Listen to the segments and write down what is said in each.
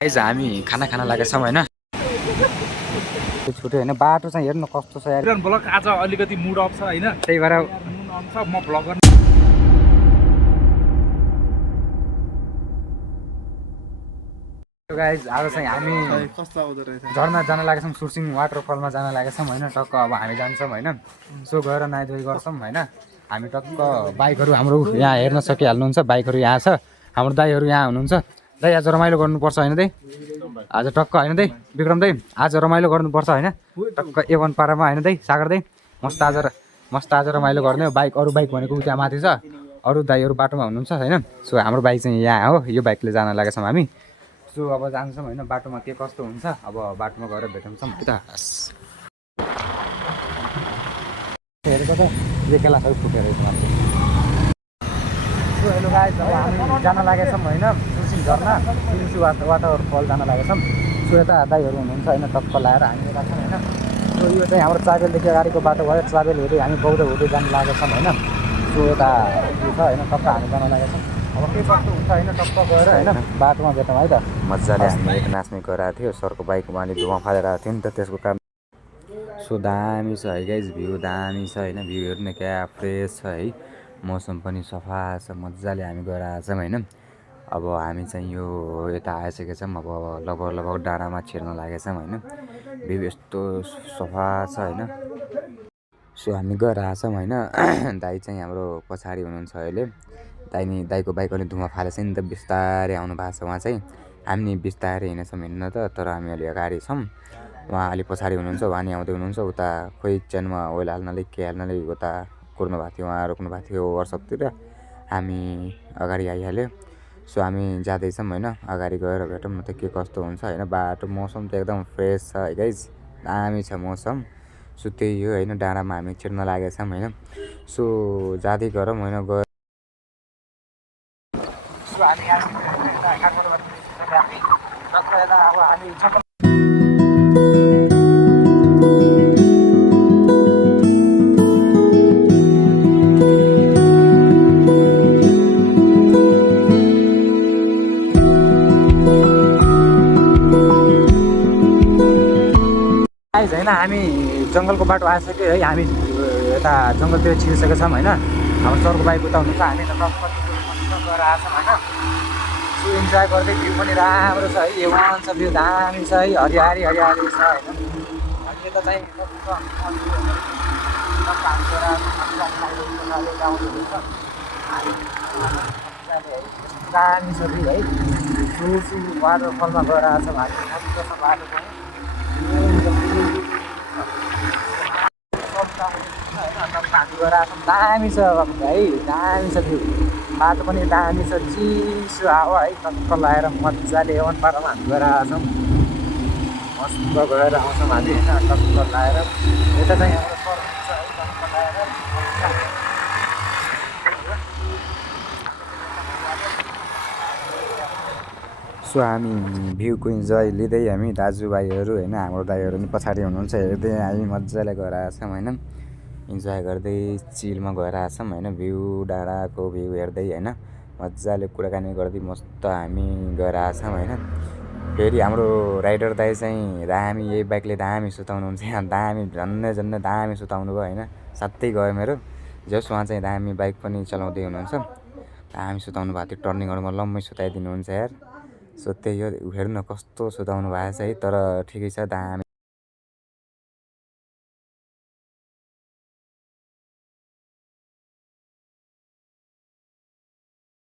Guys हामी खाना लागेका छौँ हैन छुट्यो हैन बाटो चाहिँ हेर्नु कस्तो छ यार ब्लग आज अलिकति मुड अफ छ हैन त्यही भएर मुड अफ छ म ब्लग गर्न गाइस आज चाहिँ हामी कस्तो आउँदो रहेछ झर्ना जान लागेका छौँ सुर्सिङ वाटरफलमा जान लागेका छौँ हैन टक्क अब हामी जान्छौँ हैन सो गएर नाइधोइ गर्छौँ हैन हामी टक्क बाइकहरू हाम्रो यहाँ हेर्न सकिहाल्नुहुन्छ बाइकहरू यहाँ छ हाम्रो दाइहरू यहाँ हुनुहुन्छ दाइ आज रमाइलो गर्नुपर्छ हैन दाइ आज टक्क हैन दाइ विक्रम दाइ आज रमाइलो गर्नुपर्छ हैन टक्क एवन पारामा हैन दाइ सागर दाइ मस्त आज रमाइलो गर्ने हो बाइक अरू बाइक भनेको त्यहाँ माथि छ अरू दाइहरू बाटोमा हुनुहुन्छ हैन सो हाम्रो बाइक चाहिँ यहाँ हो यो बाइकले जान लागेका छौँ हामी सो अब जान्छौँ हैन बाटोमा के कस्तो हुन्छ अब बाटोमा गएर भेटौँछौँ है त हेरेको त एकेला खै फुटेर सो हेलो गाइस अब हामी जान लागेका छौँ हैन सुर्सिङ झर्ना सुर्सिङ वाटरफल जान लागेका छौँ सो यता दाइहरू हुनुहुन्छ हैन टक्क लाएर हामी यता छौँ हैन सो यो चाहिँ हाम्रो ट्राभेलदेखि अगाडिको बाटो भयो ट्राभेल हुँदै हामी बौद्ध हुँदै जान लागेका छौँ हैन सो यता यो छ हैन टक्क हामी जान लागेका छौँ अब के कस्तो हुन्छ हैन टक्क गएर हैन बाटोमा भेटौँ है त मजाले हामी एक नाच्ने गराएको थियो सरको बाइक उहाँले धुवा फालेर आएको थियो नि त त्यसको कारण सो दामी छ है गाइस भ्यू दामी छ हैन भ्यू हेर्ने क्या फ्रेस छ है मौसम पनि सफा छ मजाले हामी गएर आएछौँ हैन अब हामी चाहिँ यो यता आइसकेका छौँ अब लगभग डाँडामा छिर्न लागेछौँ हैन भ्यू यस्तो सफा छ हैन सो हामी गएर आएछौँ हैन दाइ चाहिँ हाम्रो पछाडि हुनुहुन्छ अहिले दाइको बाइक अलि धुवा फालेछ नि त बिस्तारै आउनु भएको छ उहाँ चाहिँ हामी नि बिस्तारै हिँड्छौँ हिँड्न त तर हामी अलि अगाडि छौँ उहाँ अलि पछाडि हुनुहुन्छ उहाँ नि आउँदै हुनुहुन्छ उता खोइ चेनमा ओइल हाल्नले के हाल्नले उता कुर्नु भएको थियो उहाँ रोक्नु भएको थियो वर्कसपतिर हामी अगाडि आइहाल्यो सो हामी जाँदैछौँ हैन अगाडि गएर भेटौँ न त के कस्तो हुन्छ हैन बाटो मौसम त एकदम फ्रेस छ है गाइस दामी छ मौसम सो त्यही हो हैन डाँडामा हामी छिर्न लागेका छौँ हैन सो जाँदै गरौँ हैन गएर सो हामी हैन हामी जङ्गलको बाटो आइसक्यो है हामी यता जङ्गलतिर छिरिसकेका छौँ हैन हाम्रो सरको बाइक उता हुनुहुन्छ हामी त गएर आएछौँ हैन सो इन्जोय गर्दै भ्यू पनि राम्रो छ है ए वान छ भ्यू दामी छ है हरियाली छ हैन अनि यता चाहिँ दामी छ भ्यू है सुर्सिङ वाटरफलमा गएर आएछौँ हामी बाटो पनि दामी छ है दामी छ भ्यू बाटो पनि दामी छ चिसो हावा है टक्क लगाएर मजाले एवन पारामा हामी गएर आएछौँ मस्त गएर आउँछौँ हामी होइन टक्क लगाएर यता चाहिँ हाम्रो सर हुन्छ है टक्क लगाएर सो हामी भ्यूको इन्जोय लिँदै हामी दाजुभाइहरू होइन हाम्रो दाइहरू पनि पछाडि हुनुहुन्छ हेर्दै हामी मजाले गएर आएछौँ होइन इन्जोय गर्दै चिलमा गएर आएछौँ होइन भ्यू डाँडाको भ्यू हेर्दै होइन मजाले कुराकानी गर्दै मस्त हामी गएर आएछौँ होइन फेरि हाम्रो राइडर दाइ चाहिँ दामी यही बाइकले दामी सुताउनुहुन्छ यहाँ दामी झन्डै दामी सुताउनु भयो होइन साथै गयो मेरो जस उहाँ चाहिँ दामी बाइक पनि चलाउँदै हुनुहुन्छ दामी सुताउनु भएको थियो टर्निङहरूमा लम्मै सुताइदिनुहुन्छ यार सो त्यही हो हेर्नु न कस्तो सुताउनु भएको छ है तर ठिकै छ दामी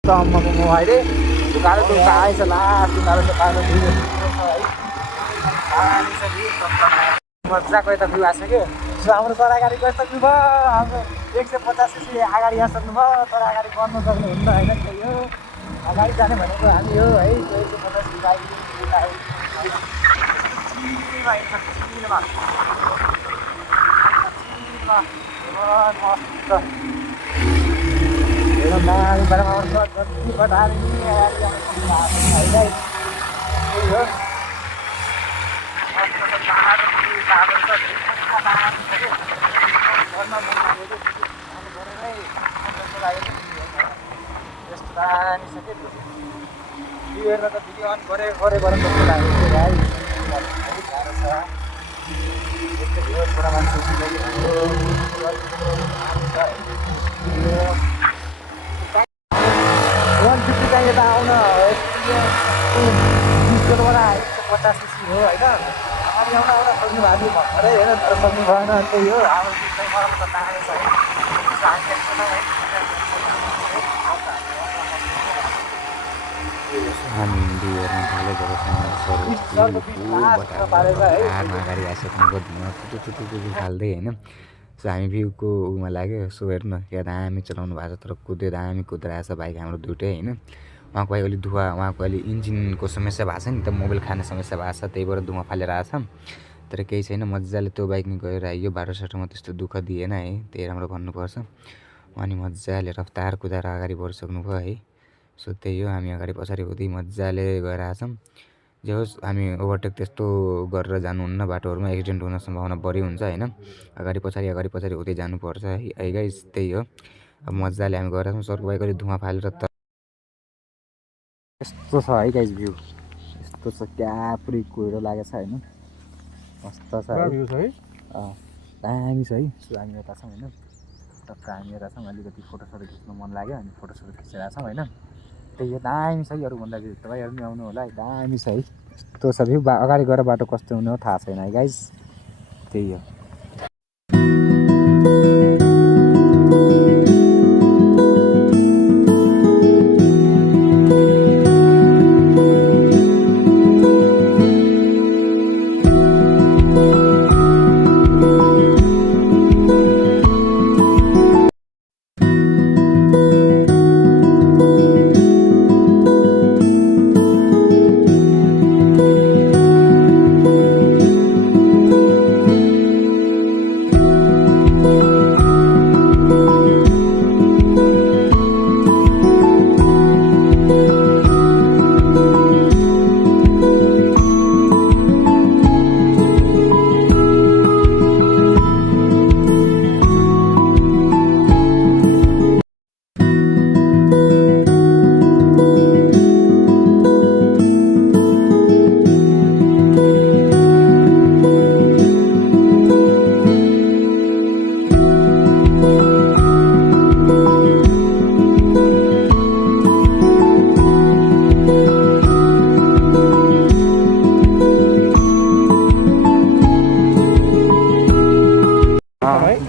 अहिले उकालो आएछ लास्ट मजाको यता भ्यू आएको छ कि सो हाम्रो तर अगाडि गएछ कि भयो हाम्रो 150 अगाडि आइसक्नु भयो तर अगाडि बढ्नु सक्नु हुन्न होइन त्यही हो अगाडि जाने भनेको हामी हो है 150 भ्यू हेरेर त भिडियो अन गरे जस्तो लागेको थियो गाइस। गाह्रो छ यस्तो भयो छोरा मान्छे 150 चाहिँ यता आउन 20 किलोबाट 150 cc हो होइन। अनि आउन सक्नु भएको थियो भर्खरै होइन, तर सक्नु भएन। त्यही हो हाम्रो चाहिँ मलाई त तागेको छ है। हामी भिडियो हेर्न थालेको अगाडि आइसक्नुको धुवा टुटु फाल्दै होइन। सो हामी भ्यूको उमा लाग्यो। सो हेर्नु क्या दामी चलाउनु भएको छ, तर कुद्यो दामी कुदेर आएछ बाइक हाम्रो दुइटै होइन। उहाँको बाइक अलिक धुवा, उहाँको अहिले इन्जिनको समस्या भएको छ नि त, मोबिल खाने समस्या भएको छ, त्यही भएर धुवा फालेर आएछ। तर केही छैन, मजाले त्यो बाइक नि गएर आइयो। बाटो साटोमा त्यस्तो दुःख दिएन है, त्यही राम्रो भन्नुपर्छ। अनि मजाले रफ्तार कुदाएर अगाडि बढिसक्नु भयो है। सो त्यही हो, हामी अगाडि पछाडि हुँदै मजाले गएर आएछौँ। जे होस् हामी ओभरटेक त्यस्तो गरेर जानुहुन्न, बाटोहरूमा एक्सिडेन्ट हुन सम्भावना बढी हुन्छ होइन। अगाडि पछाडि हुँदै जानुपर्छ है गाइस। त्यही हो, अब मजाले हामी गएर छौँ। सरको बाइक अलिक धुवा फालेर त यस्तो छ है गाइस भ्यू, यस्तो छ क्या, पुरै कुहिरो लागेको छ होइन। मस्त छ है, दामी छ है। सो हामी यता छौँ होइन, टक्क हामी यता छौँ। अलिकति फोटोसोटो खिच्नु मन लाग्यो अनि फोटोसोटो खिचेर छौँ होइन। त्यही हो, दामी छ है। अरूभन्दाखेरि तपाईँहरू पनि आउनु होला है, दामी छ है। यस्तो छ भ्यू। अगाडि गएर बाटो कस्तो हुने हो थाहा छैन है गाइस। त्यही हो।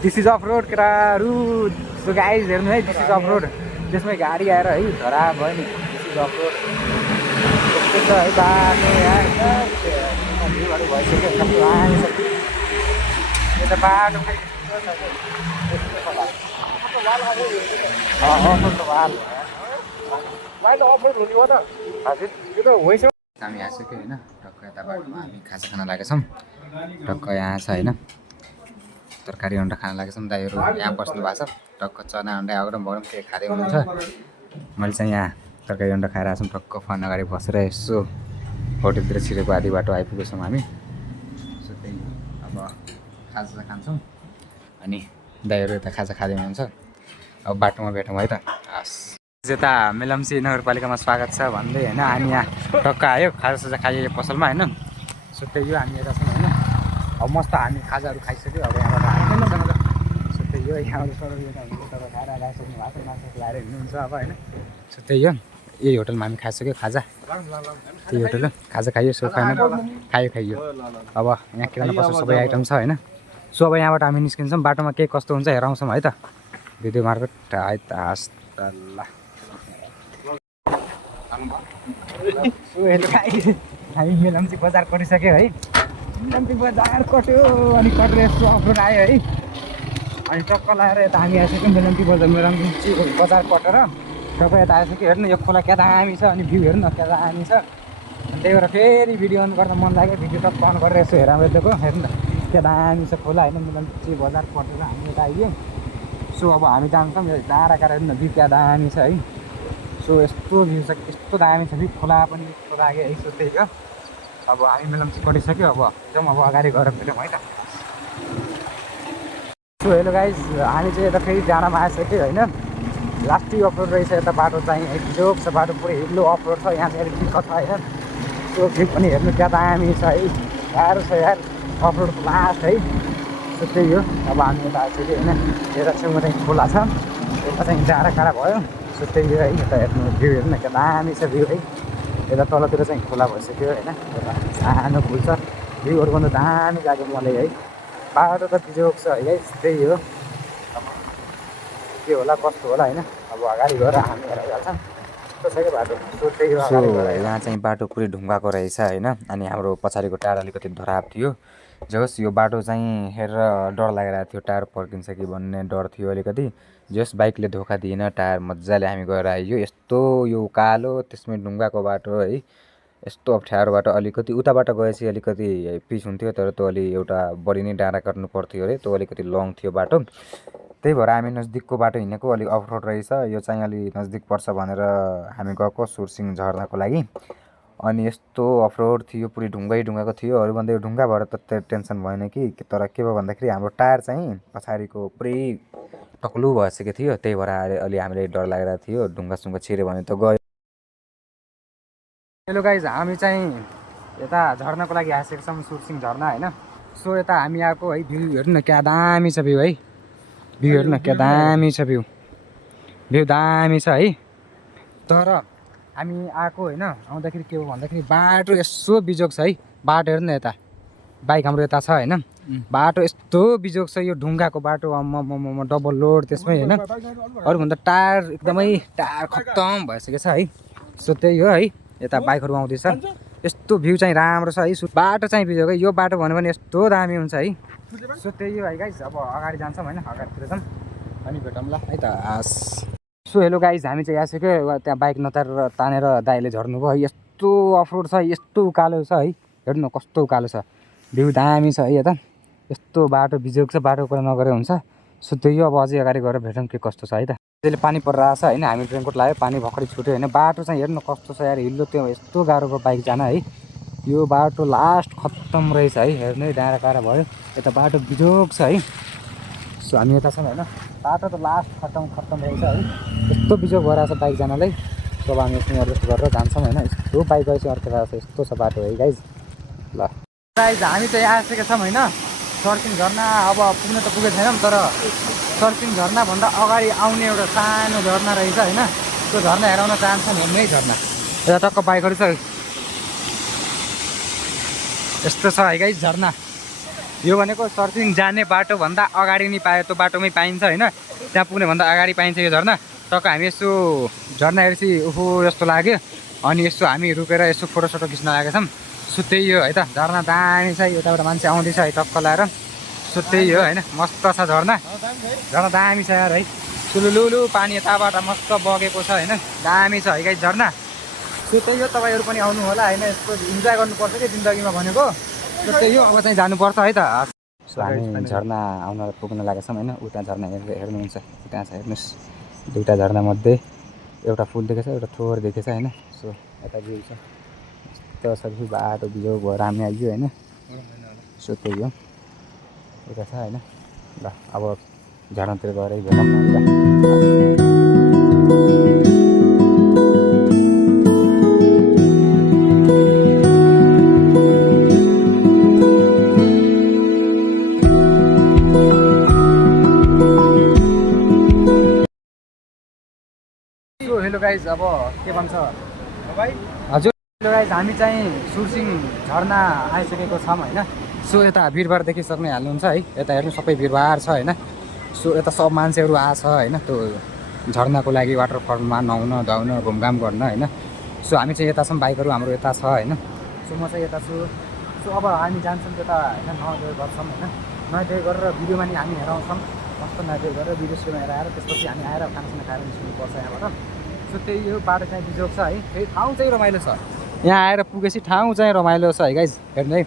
दिस इज अफ रोड केटाहरू। सो गाइज हेर्नु है, दिस इज अफ रोड। त्यसमै गाडी आएर है धरा भयो नि। दिस इज अफ रोड यस्तो छ है बाटो यार। भ्यूहरू भइसक्यो, कति आइसक्यो यता बाटो वाल हजुर हामी आइसक्यो होइन। टक्क यता बाटोमा हामी खाजा खान लागेका छौँ। टक्क यहाँ छ होइन, तरकारी अन्डा खान लागेको छौँ। दाइहरू यहाँ बस्नु भएको छ। टक्क चना अन्डा अग्रम बग्रम के खाँदै हुनुहुन्छ। मैले चाहिँ यहाँ तरकारी अन्डा खाएर आएको छौँ। टक्क फन अगाडि बसेर यसो होटेलतिर छिरेको आधी बाटो आइपुगेछौँ हामी। सो त्यही अब खाजा खान्छौँ अनि दाइहरू यता खाजा खाँदै हुनुहुन्छ। अब बाटोमा भेटौँ है त। हस्, यता मेलम्ची नगरपालिकामा स्वागत छ भन्दै होइन। हामी यहाँ टक्क आयो खाजासाजा खाइयो पसलमा होइन। सो त्यही हो, हामी यता छौँ होइन। अब मस्त हामी खाजाहरू खाइसक्यो। अब यहाँबाट हामीसँग सो त्यही हो, यहाँबाट सर यता हुन्छ तपाईँ खाएर आइसक्नु भएको छ, मासु लाएर हिँड्नुहुन्छ अब होइन। सो त्यही हो, यही होटलमा हामी खाइसक्यो खाजा। त्यही होटल हो, खाजा खाइयो। सो खाइयो अब यहाँ किराना पसल सबै आइटम छ होइन। सो अब यहाँबाट हामी निस्किन्छौँ, बाटोमा के कस्तो हुन्छ हेराउँछौँ है त भिडियो मार्फत है त। हस् त ल। सो हेलो गाइस, हामी मेलम्ची बजार कटिसक्यो है। मेलम्ची बजार कट्यो अनि कटेर यस्तो अफरोड आयो है। अनि टक्क लगाएर यता हामी आइसक्यौँ मेलम्ची बजार कटेर टक्क यता आइसक्यो। हेर्नु यो खोला क्या दामी छ अनि भ्यू हेर्नु क्या दामी छ। अनि त्यही भएर फेरि भिडियो अन गर्न मन लाग्यो। भिडियो टक्क अन गरेर यसो हेरिदिएको हेर्नु न क्या दामी छ खोला होइन। मेलम्ची बजार कटेर हामी यता आइयो। सो अब हामी जान्छौँ यो डाँडा काटेर हेर्नु न भ्यू क्या दामी छ है। सो यस्तो भ्यू छ, यस्तो दामी छ भ्यू, खोला पनि यस्तो लाग्यो है। सो त्यही हो, अब हामी मेलम्ची कटिसक्यो। अब जाउँ, अब अगाडि गएर भेटौँ है त। सो हेलो गाइज, हामी चाहिँ यता फेरि डाँडामा आइसक्यो होइन। लास्टी अफरोड रहेछ यता बाटो चाहिँ है बिजोग छ बाटो पुरै हिल्लो अफरोड छ यहाँ चाहिँ अलिक दिक्कत छ होइन त्यो भ्यू पनि हेर्नु क्या दामी छ है गाह्रो छ यार अफरोडको लास्ट है सो त्यही हो अब हामी यता आइसक्यो होइन यता छेउमा चाहिँ खोला छ यता चाहिँ जाडा काँडा भयो सो त्यही हो है यता हेर्नु भ्यू हेर्नु न क्या दामी छ भ्यू है यता तलतिर चाहिँ खोला भइसक्यो होइन यता सानो पुल छ भ्यूहरू पनि दामी लाग्यो मलाई है बाटो त बिजोग छ है त्यही हो के होला कस्तो होला होइन अब अगाडि गएर हामी हेरिहाल्छौँ कस्तो छ क्या बाटो सो त्यही हो सो अगाडि गएर यहाँ चाहिँ बाटो पुरै ढुङ्गाको रहेछ होइन अनि हाम्रो पछाडिको टायर अलिकति धराप थियो जे होस् यो बाटो चाहिँ हेरेर डर लागिरहेको थियो टायर पड्किन्छ कि भन्ने डर थियो अलिकति जे होस् बाइकले धोका दिएन टायर मजाले हामी गएर आइयो यस्तो यो कालो त्यसमै ढुङ्गाको बाटो है यस्तो अप्ठ्यारो बाटो अलिकति उताबाट गएपछि अलिकति पिच हुन्थ्यो तर त्यो अलि एउटा बढी नै डाँडा गर्नु पर्थ्यो अरे त्यो अलिकति लङ थियो बाटो त्यही भएर हामी नजिकको बाटो हिँडेको अलिक अफरोड रहेछ यो चाहिँ अलि नजिक पर्छ भनेर हामी गएको सुरसिङ झर्नाको लागि अनि यस्तो अफरोड थियो पुरै ढुङ्गाको थियो अरूभन्दा यो ढुङ्गा भएर त टेन्सन भएन कि तर के भयो भन्दाखेरि हाम्रो टायर चाहिँ पछाडिको पुरै टक्लु भइसकेको थियो त्यही भएर अलि हामीलाई डर लागिरहेको थियो ढुङ्गासुङ्गा छिर्यो भने त गयो। हेलो गाइज हामी चाहिँ यता झर्नको लागि आइसकेको छौँ सुरसिङ झर्ना होइन सो यता हामी आएको है भ्यू हेर्नु न क्या दामी छ भ्यू है भ्यू हेर्नु न क्या दामी छ भ्यू दामी छ है तर हामी आएको होइन आउँदाखेरि के हो भन्दाखेरि बाटो यसो बिजोग छ है बाटो हेर्नु न यता बाइक हाम्रो यता छ होइन बाटो यस्तो बिजोग छ यो ढुङ्गाको बाटो म डबल लोड त्यसमै होइन अरूभन्दा टायर एकदमै टायर खत्तम भइसकेको छ है सो त्यही हो है यता बाइकहरू आउँदैछ यस्तो भ्यू चाहिँ राम्रो छ है बाटो चाहिँ बिजोग है यो बाटो भन्यो भने यस्तो दामी हुन्छ है सो त्यही हो है गाइज अब अगाडि जान्छौँ होइन अगाडितिर जाऊँ अनि भेटौँला है त हस् सो हेलो गाइज हामी चाहिँ आइसक्यो त्यहाँ बाइक नतारेर तानेर दाइले झर्नुभयो है यस्तो अफरोड छ यस्तो उकालो छ है हेर्नु न कस्तो उकालो छ भ्यू दामी छ है यता यस्तो बाटो बिजोग छ बाटो कुरा नगरे हुन्छ सो त्यही हो अब अझै अगाडि गएर भेटौँ के कस्तो छ है त त्यसले पानी परिरहेको छ होइन हामी रेनकोट लगायो पानी भर्खरै छुट्यो होइन बाटो चाहिँ हेर्नु कस्तो छ यार हिल्लो त्यो यस्तो गाह्रो बाइक जान है यो बाटो लास्ट खत्तम रहेछ है हेर्नु डाँडा काँडा भयो यता बाटो बिजोग छ है सो हामी यता छौँ होइन बाटो त लास्ट खत्तम रहेछ है यस्तो बिजोग भइरहेको छ बाइक जानलाई सो अब हामी यसमा एडजस्ट गरेर जान्छौँ होइन यस्तो बाइक गएपछि अर्को छ यस्तो छ बाटो है गाइज ल गाइज हामी चाहिँ आइसकेका छौँ होइन सर्सिङ झर्ना अब पुग्न त पुगेको छैनौँ तर सर्सिङ झर्नाभन्दा अगाडि आउने एउटा सानो झर्ना रहेछ होइन त्यो झर्ना हेराउन चाहन्छौँ हेर्नु है झर्ना यता टक्क बाइकहरू छ यस्तो छ है गाइज झर्ना यो भनेको सर्सिङ जाने बाटोभन्दा अगाडि नै पायो त्यो बाटोमै पाइन्छ होइन त्यहाँ पुग्नेभन्दा अगाडि पाइन्छ यो झर्ना टक्क हामी यसो झर्ना हेरेपछि ओहो जस्तो लाग्यो अनि यसो हामी रुकेर यसो फोटोसोटो खिच्न लागेका छौँ सो त्यही हो है त झर्ना दामी छ यताबाट मान्छे आउँदैछ है टक्क लाएर सो त्यही हो होइन मस्त छ झर्ना दामी छ यार है सुलुलुलु पानी यताबाट मस्त बगेको छ होइन दामी छ है गाइस झर्ना सो त्यही हो तपाईँहरू पनि आउनु होला होइन यस्तो इन्जोय गर्नुपर्छ कि जिन्दगीमा भनेको सो त्यही हो अब चाहिँ जानुपर्छ है त सो हामी झर्ना आउन पुग्न लागेका छौँ होइन उता झर्ना हेर्नुहुन्छ त्यहाँ छ हेर्नुहोस् दुईवटा झर्नामध्ये एउटा फुल देखेछ एउटा थोर देखेछ होइन सो यता भ्यू छ त्यसरी बाटो बिजोग भएर हामी आइयो होइन सो त्यही हो यता छ होइन ल अब झर्नातिर गएर भेटौँ न हेलो गाइज अब के भन्छ हजुर हेलो गाइज हामी चाहिँ सुरसिङ झर्ना आइसकेको छौँ होइन सो यता भिडभाड देखिसक्ने हाल्नुहुन्छ है यता हेर्नु सबै भिडभाड छ होइन सो यता सब मान्छेहरू आछ होइन त्यो झर्नाको लागि वाटरफलमा नुहाउन धुवाउन घुमघाम गर्न होइन सो हामी चाहिँ यता छौँ बाइकहरू हाम्रो यता छ होइन सो म चाहिँ यता छु सो अब हामी जान्छौँ त्यता होइन नुहाइ गर्छौँ होइन नुहाइ गरेर भिडियोमा नि हामी हेराउँछौँ मस्त नुहाइ गरेर भिडियो सिडियो हेराएर त्यसपछि हामी आएर खानासाना खाएर निस्किनुपर्छ यहाँबाट सो त्यही हो बाटो चाहिँ बिजोग छ है फेरि ठाउँ चाहिँ रमाइलो छ यहाँ आएर पुगेपछि ठाउँ चाहिँ रमाइलो छ है गाइज हेर्नु है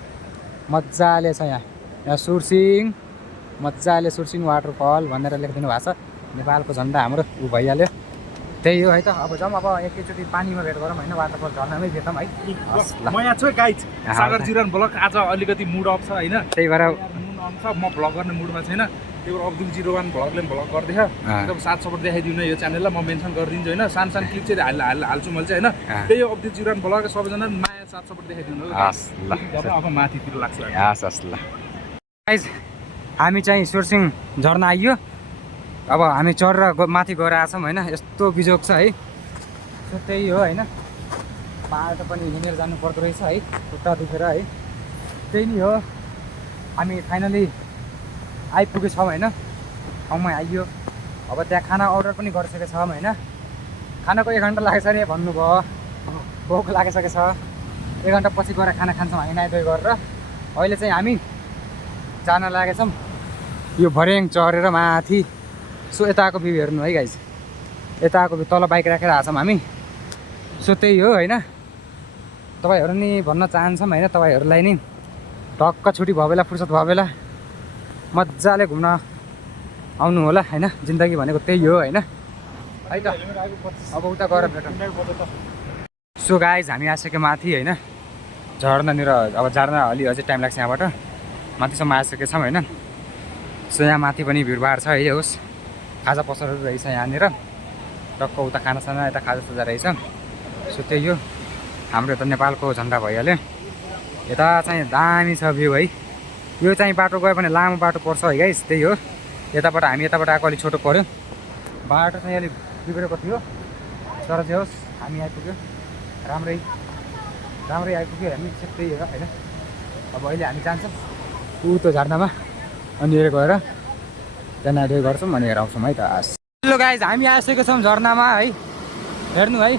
मजाले छ यहाँ सुरसिङ मजाले सुरसिङ वाटरफल भनेर लेखिदिनु भएको छ नेपालको झन्डा हाम्रो ऊ भइहाल्यो त्यही हो है त अब जाउँ अब एकैचोटि पानीमा भेट गरौँ होइन वाटरफल झर्नामै भेटौँ है म यहाँ छु गाइज सागर जिरन ब्लग आज अलिकति मुड अफ छ होइन त्यही भएर म भ्लग गर्ने मुडमा छैन त्यही भएर अब्दुल 01 भ्लगले भ्लग गरिदियो एकदम साथ सपोर्ट देखाइदिनु न यो च्यानललाई म मेन्सन गरिदिन्छु होइन सानो सानो क्लिप चाहिँ हाल्छु मैले चाहिँ होइन त्यही हो अब्दुल 01 भ्लग सबैजना माया साथ सपोर्ट देखाइदिनु ल हस् ल अब माथितिर लाग्छ हस् ल गाइज हामी चाहिँ सुरसिङ झर्ना आइयो अब हामी चढेर माथि गएर आएछौँ होइन यस्तो बिजोग छ है सो त्यही हो होइन बाटो पनि हिँडेर जानु पर्दो रहेछ है खुट्टा दुखेर है त्यही नै हो हामी फाइनली आइपुगेछौँ होइन ठाउँमा आइयो अब त्यहाँ खाना अर्डर पनि गरिसकेको छौँ होइन खानाको 1 घन्टा लागेछ अरे भन्नुभयो भोक लागिसकेको छ 1 घन्टा पछि गएर खाना खान्छौँ हामी नुहाइ धुवाइ गरेर अहिले चाहिँ हामी जान लागेछौँ यो भर्याङ चढेर माथि सो यताको भ्यू हेर्नु है गाइज यताको भ्यू तल बाइक राखेर आएछौँ हामी सो त्यही हो होइन तपाईँहरू नि भन्न चाहन्छौँ होइन तपाईँहरूलाई नि टक्क छुट्टी भयो बेला फुर्सद भयो बेला मजाले घुम्न आउनु होला होइन जिन्दगी भनेको त्यही हो होइन है त अब उता गएर भेटौँ सो गाइज हामी आइसक्यो माथि होइन झर्नानिर अब झर्न अलि अझै टाइम लाग्छ यहाँबाट माथिसम्म आइसकेको छौँ होइन सो यहाँ माथि पनि भिडभाड छ है होस् खाजा पसलहरू रहेछ यहाँनिर टक्क उता खानासाना यता खाजा साजा रहेछ सो त्यही हो हाम्रो त नेपालको झन्डा भइहाल्यो यता चाहिँ दामी छ भ्यू है यो चाहिँ बाटो गयो भने लामो बाटो पर्छ है गाइस त्यही हो यताबाट हामी यताबाट आएको अलिक छोटो पऱ्यो बाटो चाहिँ अलिक बिग्रेको थियो तर जे होस् हामी आइपुग्यो राम्रै आइपुग्यो हामी त्यही हो होइन अब अहिले हामी जान्छौँ ऊ त्यो झर्नामा अनि गएर त्यहाँ नुहाइ गर्छौँ अनि हेर आउँछौँ है त हेलो गाइज हामी आइसकेको छौँ झर्नामा है हेर्नु है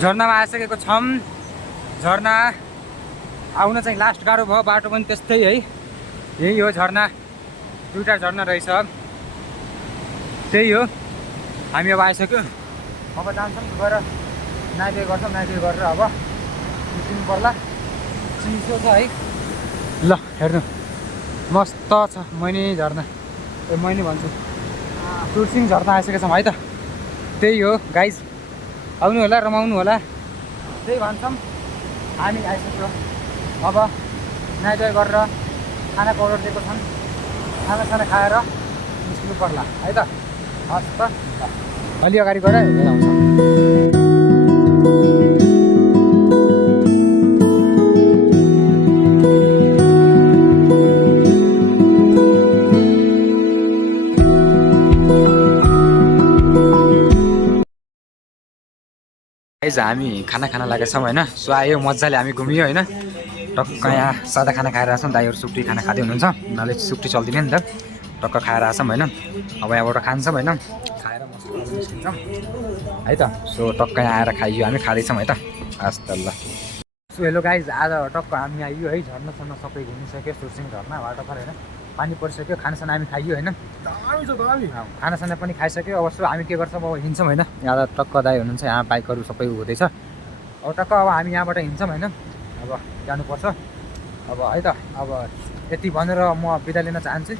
झर्नामा आइसकेको छौँ झर्ना आउन चाहिँ लास्ट गाह्रो भयो बाटो पनि त्यस्तै है यही हो झर्ना 2टा झर्ना रहेछ त्यही हो हामी अब आइसक्यो अब जान्छौँ गएर नुहाइ धुवाइ गर्छौँ नुहाइ धुवाइ गरेर अब निस्किनु पर्ला चिसो छ है ल हेर्नु मस्त छ मैनी झर्ना ए मैनी भन्छु सुरसिङ झर्ना आइसकेको छौँ है त त्यही हो गाइज आउनु होला रमाउनु होला त्यही भन्छौँ हामी आइसक्यो अब नुहाइ धुवाइ गरेर खानाको अर्डर दिएको छन् खानासाना खाएर निस्किनु पर्ला है त हस् त अलि अगाडि गएर हेरेर आउँछौँ हामी खाना खान लागेको छौँ होइन सो आयो मजाले हामी घुमियो होइन टक्क यहाँ सादा खाना खाएर आएछौँ दाइहरू सुक्टी खाना खाँदै हुनुहुन्छ उनीहरूले सुक्टी चल्दिने नि त टक्क खाएर आएछौँ होइन अब यहाँबाट खान्छौँ होइन खाएर मस्त निस्किन्छौँ है त सो टक्क यहाँ आएर खाइयो हामी खाँदैछौँ है त हस् त ल सो हेलो गाइज आज टक्क हामी आइयो है झर्नासम्म सबै घुमिसक्यो सुरसिङ झर्ना वाटरफल होइन पानी परिसक्यो खानासाना हामी खाइयो होइन खानासाना पनि खाइसक्यो अब सो हामी के गर्छौँ अब हिँड्छौँ होइन यहाँ टक्क दाइ हुनुहुन्छ यहाँ बाइकहरू सबै हुँदैछ अब टक्क अब हामी यहाँबाट हिँड्छौँ होइन अब जानुपर्छ अब है त अब यति भनेर म बिदा लिन चाहन्छु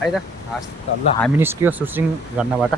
है त हस् त ल हामी निस्क्यो सुरसिङ झर्नाबाट